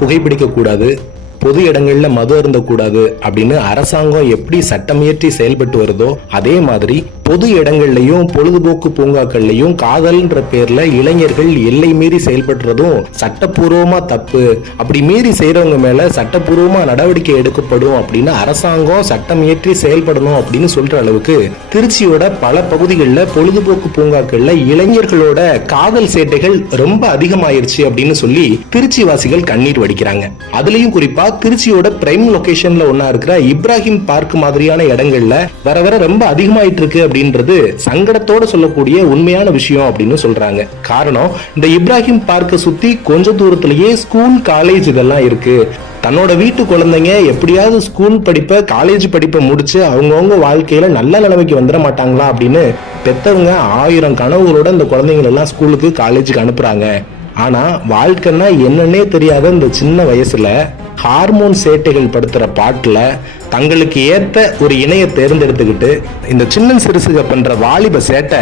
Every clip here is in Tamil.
புகைப்பிடிக்க கூடாது, பொது இடங்கள்ல மது அருந்தக்கூடாது அப்படின்னு அரசாங்கம் எப்படி சட்டம் இயற்றி செயல்பட்டு வருதோ அதே மாதிரி பொது இடங்கள்லயும் பொழுதுபோக்கு பூங்காக்கள்லயும் காதல்ன்ற பேர்ல இளைஞர்கள் எல்லை மீறி செயல்படுறதும் சட்டப்பூர்வமா தப்பு. அப்படி மீறி செய்யறவங்க மேல சட்டப்பூர்வமா நடவடிக்கை எடுக்கப்படும் அப்படின்னு அரசாங்கம் சட்டம் இயற்றி செயல்படணும் அப்படின்னு சொல்ற அளவுக்கு திருச்சியோட பல பகுதிகளில் பொழுதுபோக்கு பூங்காக்கள்ல இளைஞர்களோட காதல் சேட்டைகள் ரொம்ப அதிகமாயிருச்சு அப்படின்னு சொல்லி திருச்சி வாசிகள் கண்ணீர் வடிக்கிறாங்க. அதுலயும் குறிப்பா திருச்சியோட பிரைம் லொகேஷன்ல ஒன்னா இருக்கிற இப்ராஹிம் பார்க் மாதிரியான இடங்கள்ல வர வர ரொம்ப அதிகமாயிட்டு இருக்கு அப்படின்றது சங்கடத்தோட சொல்லக்கூடிய உண்மையான விஷயம் அப்படின்னு சொல்றாங்க. காரணம், இந்த இப்ராஹிம் பார்க்க சுத்தி கொஞ்ச தூரத்திலேயே ஸ்கூல், காலேஜ் இதெல்லாம் இருக்கு. தன்னோட வீட்டு குழந்தைங்க எப்படியாவது ஸ்கூல் படிப்பை, காலேஜ் படிப்பை முடிச்சு அவங்கவுங்க வாழ்க்கையில நல்ல நிலைமைக்கு வந்துட மாட்டாங்களா அப்படின்னு பெத்தவங்க 1000 கனவுகளோட இந்த குழந்தைங்க எல்லாம் ஸ்கூலுக்கு, காலேஜுக்கு அனுப்புறாங்க. ஆனா வாழ்க்கைன்னா என்னன்னே தெரியாத இந்த சின்ன வயசுல ஹார்மோன் சேட்டைகள் படுத்துற பாட்டுல தங்களுக்கு ஏத்த ஒரு இணைய தேர்ந்தெடுத்துக்கிட்டு இந்த சின்ன சிறுசுக பண்ற வாலிப சேட்டை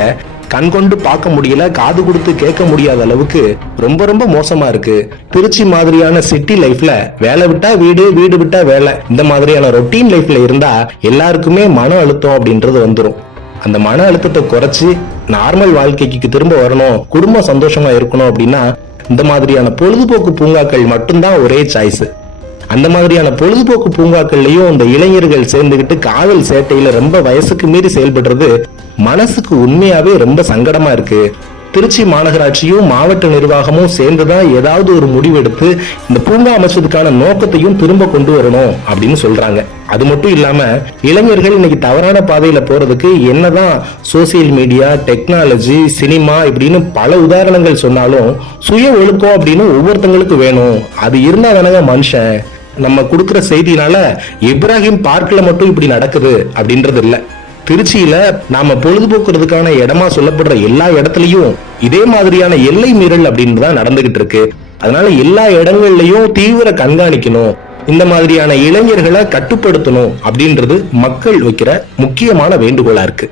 கண் கொண்டு பார்க்க முடியல, காது கொடுத்து கேட்க முடியாத அளவுக்கு ரொம்ப ரொம்ப மோசமா இருக்கு. திருச்சி மாதிரியான சிட்டி லைஃப்ல வேலை விட்டா வீடு, வீடு விட்டா வேலை, இந்த மாதிரியான ரொட்டீன் லைஃப்ல இருந்தா எல்லாருக்குமே மன அழுத்தம் அப்படின்றது வந்துடும். அந்த மன அழுத்தத்தை குறைச்சு நார்மல் வாழ்க்கைக்கு திரும்ப வரணும், குடும்பம் சந்தோஷமா இருக்கணும் அப்படின்னா இந்த மாதிரியான பொழுதுபோக்கு பூங்காக்கள் மட்டும்தான் ஒரே சாய்ஸ். அந்த மாதிரியான பொழுதுபோக்கு பூங்காக்கள்லயும் இந்த இளைஞர்கள் சேர்ந்துகிட்டு காதல் சேட்டையில ரொம்ப வயசுக்கு மீறி செயல்படுறது மனசுக்கு உண்மையாவே ரொம்ப சங்கடமா இருக்கு. திருச்சி மாநகராட்சியும் மாவட்ட நிர்வாகமும் சேர்ந்துதான் ஏதாவது ஒரு முடிவெடுத்து இந்த பூங்கா அமைச்சதுக்கான நோக்கத்தையும் திரும்ப கொண்டு வரணும் அப்படின்னு சொல்றாங்க. அது மட்டும் இல்லாம இளைஞர்கள் இன்னைக்கு தவறான பாதையில போறதுக்கு என்னதான் சோசியல் மீடியா, டெக்னாலஜி, சினிமா இப்படின்னு பல உதாரணங்கள் சொன்னாலும் சுய ஒழுக்கம் அப்படின்னு ஒவ்வொருத்தங்களுக்கு வேணும். அது இருந்தா தானங்க மனுஷன். நம்ம கொடுக்கிற செய்தினால இப்ராஹிம் பார்க்ல மட்டும் இப்படி நடக்குது அப்படின்றது இல்ல. திருச்சியில நாம பொழுதுபோக்குறதுக்கான இடமா சொல்லப்படுற எல்லா இடத்துலயும் இதே மாதிரியான எல்லை மீறல் அப்படின்னு தான் நடந்துகிட்டு இருக்கு. அதனால எல்லா இடங்கள்லயும் தீவிர கண்காணிக்கணும், இந்த மாதிரியான இளைஞர்களை கட்டுப்படுத்தணும் அப்படின்றது மக்கள் வைக்கிற முக்கியமான வேண்டுகோளா இருக்கு.